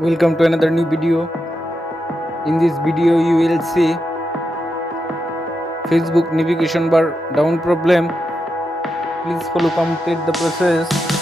Welcome to another new video. In this video you will see Facebook navigation bar down problem. Please follow complete the process.